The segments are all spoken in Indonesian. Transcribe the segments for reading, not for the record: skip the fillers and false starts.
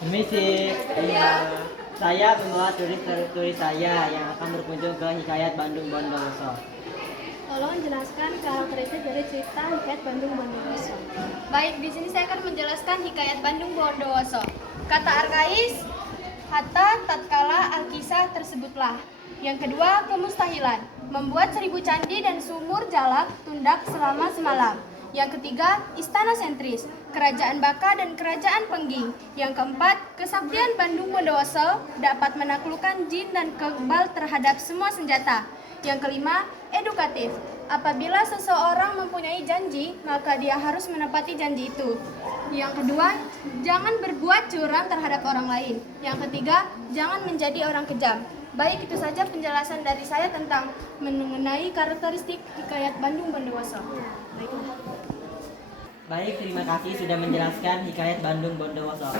Permisi, saya membawa turis saya yang akan berkunjung ke Hikayat Bandung Bondowoso. Tolong jelaskan karakteristik dari cerita Hikayat Bandung Bondowoso. Baik, di sini saya akan menjelaskan Hikayat Bandung Bondowoso. Kata Arkais, hatta tatkala alkisah tersebutlah. Yang kedua, kemustahilan, membuat 1000 candi dan sumur jalak tundak selama semalam. Yang ketiga, istana sentris, kerajaan Baka dan kerajaan Pengging. Yang keempat, kesaktian Bandung Bondowoso dapat menaklukkan jin dan kebal terhadap semua senjata. Yang kelima, edukatif. Apabila seseorang mempunyai janji, maka dia harus menepati janji itu. Yang kedua, jangan berbuat curang terhadap orang lain. Yang ketiga, jangan menjadi orang kejam. Baik, itu saja penjelasan dari saya tentang mengenai karakteristik Hikayat Bandung Bondowoso. Baik, terima kasih sudah menjelaskan Hikayat Bandung Bondowoso.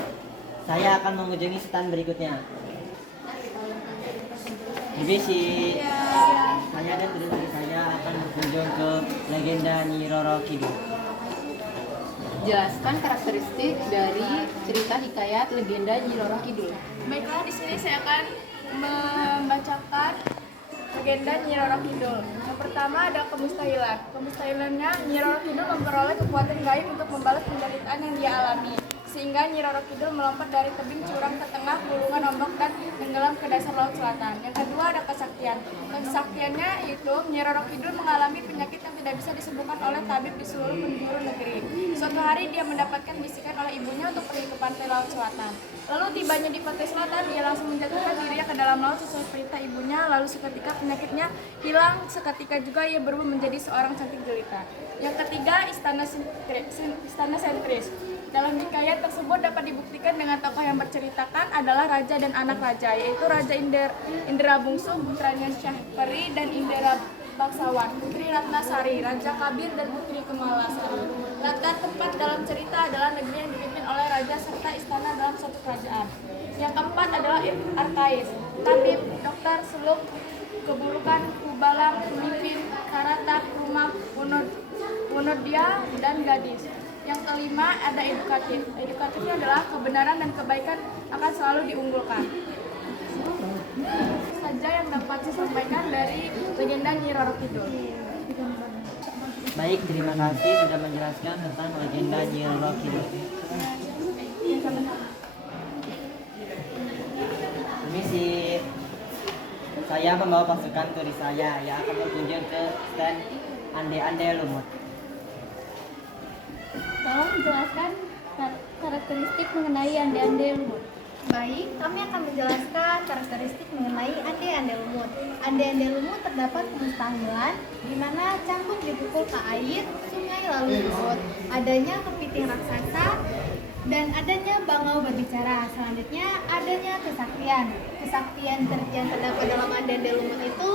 Saya akan mengunjungi stand berikutnya. Permisi, saya dan turis saya akan berkunjung ke legenda Nyi Roro Kidul. Jelaskan karakteristik dari cerita hikayat legenda Nyi Roro Kidul. Baiklah, di sini saya akan membacakan legenda Nyi Roro Kidul. Yang pertama ada kemustahilan. Kemustahilannya, Nyi Roro Kidul memperoleh kekuatan gaib untuk membalas penderitaan yang dia alami. Sehingga Nyi Roro Kidul melompat dari tebing curang ke tengah gulungan ombak dan tenggelam ke dasar laut selatan. Yang kedua ada kesaktian. Kesaktiannya itu Nyi Roro Kidul mengalami penyakit yang tidak bisa disembuhkan oleh tabib di seluruh penjuru negeri. Suatu hari dia mendapatkan bisikan oleh ibunya untuk pergi ke pantai laut selatan. Lalu tibanya di pantai selatan, dia langsung menjatuhkan dirinya ke dalam laut sesuai perintah ibunya. Lalu seketika penyakitnya hilang, seketika juga ia berubah menjadi seorang cantik jelita. Yang ketiga, istana sentris. Dalam hikayat tersebut dapat dibuktikan dengan tokoh yang berceritakan adalah raja dan anak raja, yaitu Raja Indra Bungsu, putranya Syahperi, dan Indra Bangsawan, Putri Ratnasari, Raja Kabir, dan Putri Kemalasari. Latar tempat dalam cerita adalah negeri yang dipimpin oleh raja serta istana dalam suatu kerajaan. Yang keempat adalah Arkais, tabib, dokter, seluk, keburukan, kubalang, pemimpin, karatat, rumah, unodia, dan gadis. Yang kelima ada edukatif. Edukatifnya adalah kebenaran dan kebaikan akan selalu diunggulkan. Itu saja yang dapat saya sampaikan dari legenda Nyi Roro Kidul. Baik, terima kasih sudah menjelaskan tentang legenda Nyi Roro Kidul. Permisi, saya membawa pasukan turis saya yang akan berkunjung ke stand Ande-Ande Lumut. Tolong jelaskan karakteristik mengenai Ande-Ande Lumut. Baik, kami akan menjelaskan karakteristik mengenai ande-ande lumut. Ande-ande lumut terdapat kemustahilan di mana cangkuk dipukul ke air, sungai lalu surut, adanya kepiting raksasa, dan adanya bangau berbicara. Selanjutnya adanya kesaktian. Kesaktian yang terdapat dalam ande-ande lumut itu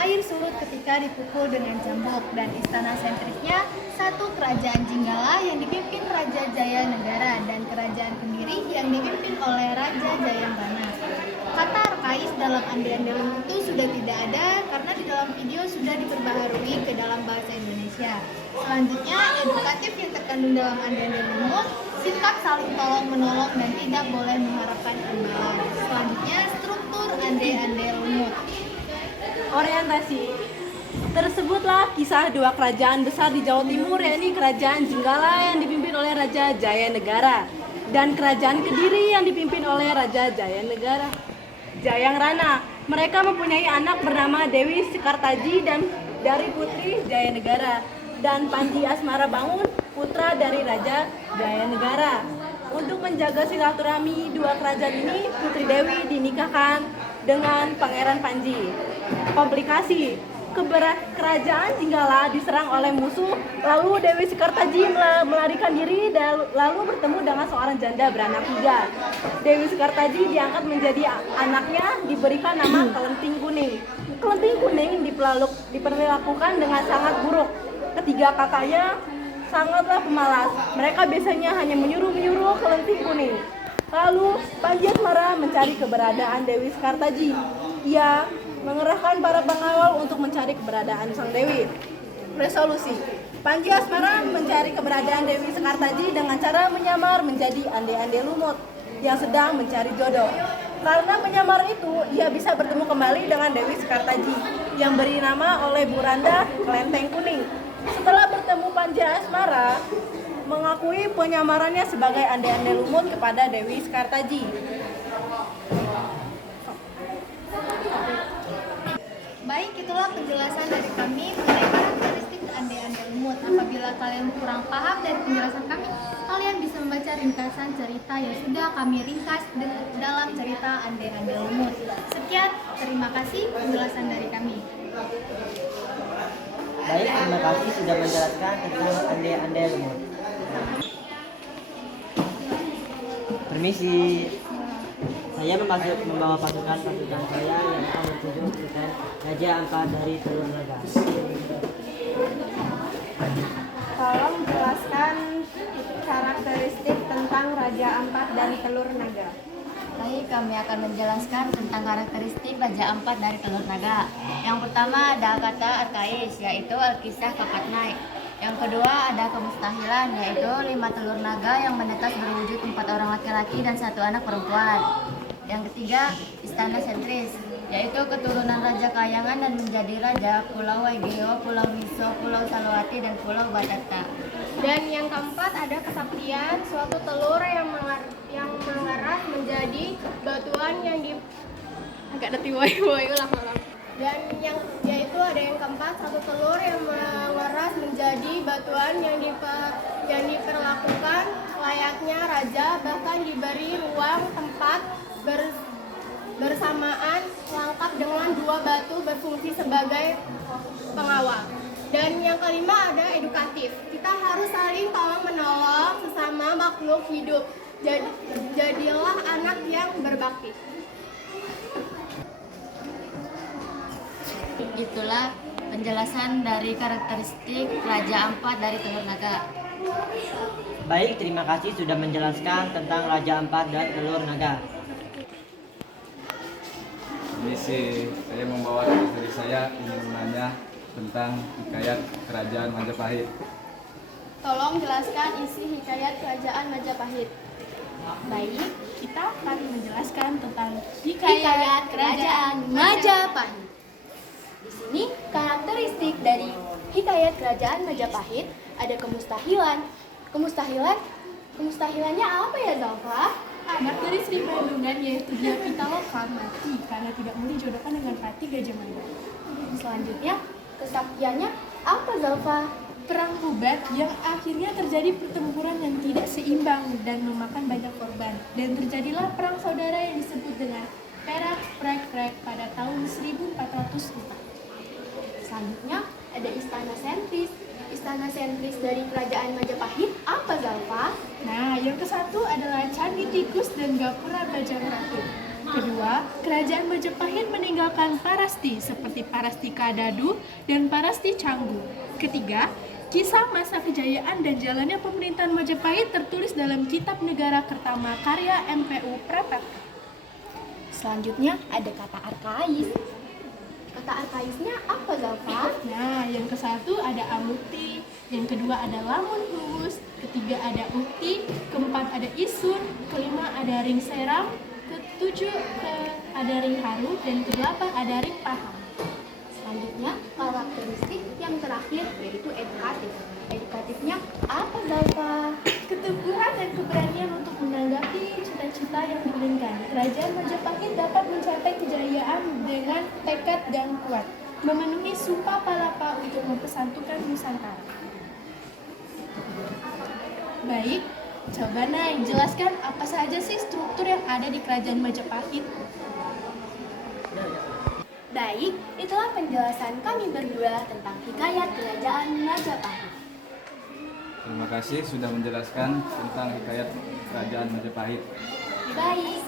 air surut ketika dipukul dengan cambuk, dan istana sentrisnya satu kerajaan Jinggala yang dipimpin Raja Jaya Negara dan kerajaan Kediri yang dipimpin oleh Raja Jayambana. Kata Arkais dalam ande-ande lumut itu sudah tidak ada karena di dalam video sudah diperbaharui ke dalam bahasa Indonesia. Selanjutnya edukatif yang terkandung dalam ande-ande lumut, sikap saling tolong menolong dan tidak boleh mengharapkan imbalan. Selanjutnya struktur ande-ande lumut. Orientasi. Tersebutlah kisah dua kerajaan besar di Jawa Timur, yakni Kerajaan Jenggala yang dipimpin oleh Raja Jaya Negara dan Kerajaan Kediri yang dipimpin oleh Raja Jaya Negara Jayang Rana. Mereka mempunyai anak bernama Dewi Sekartaji dan dari Putri Jaya Negara, dan Panji Asmara Bangun, putra dari Raja Jaya Negara. Untuk menjaga silaturahmi dua kerajaan ini, Putri Dewi dinikahkan dengan Pangeran Panji. Komplikasi. Kerajaan Jinggala diserang oleh musuh, lalu Dewi Sekartaji melarikan diri dan lalu bertemu dengan seorang janda beranak 3. Dewi Sekartaji diangkat menjadi anaknya, diberikan nama Kelenting Kuning. Kelenting Kuning diperlakukan dengan sangat buruk. Ketiga kakaknya sangatlah pemalas. Mereka biasanya hanya menyuruh Kelenting Kuning. Lalu Panji Asmara mencari keberadaan Dewi Sekartaji. Ia mengerahkan para pengawal untuk mencari keberadaan sang Dewi. Resolusi: Panji Asmara mencari keberadaan Dewi Sekartaji dengan cara menyamar menjadi ande-ande lumut. yang sedang mencari jodoh. Karena penyamaran itu, ia bisa bertemu kembali dengan Dewi Sekartaji yang beri nama oleh Bu Randa Kelenteng Kuning. Setelah bertemu Panja Asmara, mengakui penyamarannya sebagai ande-ande lumut kepada Dewi Sekartaji. Baik, itulah penjelasan dari kami mengenai karakteristik ande-ande lumut. Apabila kalian kurang paham dari penjelasan kami, kalian bisa membaca ringkasan cerita yang sudah kami ringkas dalam cerita ande-ande lumut. Sekian, terima kasih penjelasan dari kami. Baik, terima kasih sudah menjelaskan tentang ande-ande lumut. Permisi, saya membawa pasukan saya yang akan menuju ke Raja Ampat dari Telur Naga. Tolong jelaskan karakteristik tentang Raja Ampat dan Telur Naga. Baik, kami akan menjelaskan tentang karakteristik Raja Ampat dari Telur Naga. Yang pertama ada kata arkais, yaitu Alkisah Kapat Naik. Yang kedua ada kemustahilan, yaitu 5 telur naga yang menetas berwujud 4 orang laki-laki dan 1 anak perempuan. Yang ketiga istana sentris, yaitu keturunan Raja Kayangan dan menjadi raja Pulau Waigeo, Pulau Miso, Pulau Salawati, dan Pulau Batata. Dan yang keempat ada kesaktian, suatu telur yang mengeras menjadi batuan yang di agak deti woi ulang. Dan yaitu ada yang keempat, satu telur yang mengeras menjadi batuan yang diperlakukan layaknya raja, bahkan diberi ruang tempat bersamaan lengkap dengan 2 batu berfungsi sebagai pengawal. Dan yang kelima ada edukatif. Kita harus saling tolong menolong sesama makhluk hidup. Jadilah anak yang berbakti. Itulah penjelasan dari karakteristik Raja Ampat dari Telur Naga. Baik, terima kasih sudah menjelaskan tentang Raja Ampat dan Telur Naga. Misi saya membawa dari saya ingin menanya tentang hikayat Kerajaan Majapahit. Tolong jelaskan isi hikayat Kerajaan Majapahit. Baik, kita akan menjelaskan tentang Hikayat Kerajaan Majapahit. Di sini karakteristik dari hikayat Kerajaan Majapahit ada kemustahilan. Kemustahilannya apa ya, Zalfa? anak dari Sri Bandungan, yaitu dia Pitaloka, mati karena tidak mau dijodohkan dengan Pati Gajah Mada. Selanjutnya, kesaktiannya apa, Zalfa? Perang Hubat yang akhirnya terjadi pertempuran yang tidak seimbang dan memakan banyak korban. Dan terjadilah perang saudara yang disebut dengan Perak Prek pada tahun 1404. Selanjutnya, ada istana sentris. Istana sentris dari Kerajaan Majapahit apa, Zalfa? Nah, yang ke-1 adalah Candi Tikus dan Gapura Bajangrakit. Kedua, Kerajaan Majapahit meninggalkan Parasti seperti Parasti Kadadu dan Parasti Canggu. Ketiga, kisah masa kejayaan dan jalannya pemerintahan Majapahit tertulis dalam Kitab Negara Kertama karya MPU Prapat. Selanjutnya, ada kata arkais. Kata arkaisnya apa, Zalfa? Nah, yang ke-1 ada Amukti, yang kedua ada Lamun Huus, ketiga ada Ukti, keempat ada Isun, kelima ada Ring Seram, ketujuh ada Ring Haru, dan kedelapan ada Ring Paham. Selanjutnya, karakteristik yang terakhir yaitu edukatif. Edukatifnya apa, Zalfa? Keteguhan dan keberanian untuk menanggapi cita-cita yang diinginkan. Kerajaan Majapahit dapat mencapai kejayaan dengan tekad dan kuat, memenuhi sumpah palapa untuk mempersatukan Nusantara. Baik, coba Nay, jelaskan apa saja sih struktur yang ada di Kerajaan Majapahit? Baik, itulah penjelasan kami berdua tentang hikayat Kerajaan Majapahit. Terima kasih sudah menjelaskan tentang hikayat Kerajaan Majapahit. Baik.